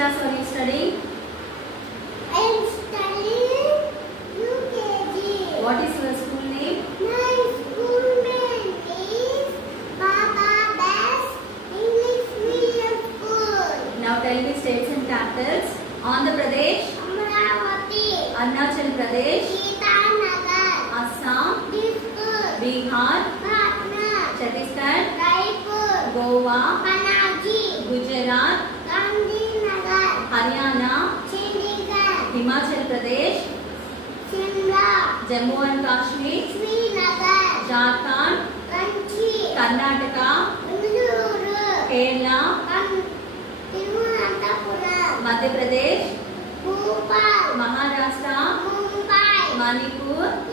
class are you studying? I am studying UKG. What is your school name? My school name is Baba Best English Medium School. Now tell me states and capitals. Andhra Pradesh, Amravati, Arunachal Pradesh, Itanagar, Assam, Diskur, Bihar, Patna, Chhattisgarh, Raipur, Goa, Panaji, Gujarat, Gandhinagar, Haryana, Chandigarh, Himachal Pradesh, Shimla, Jammu and Kashmir, Srinagar, Jharkhand, Ranchi, Karnataka, Bengaluru, Kerala, Thiruvananthapuram, Madhya Pradesh, Bhopal, Maharashtra, Mumbai, Manipur,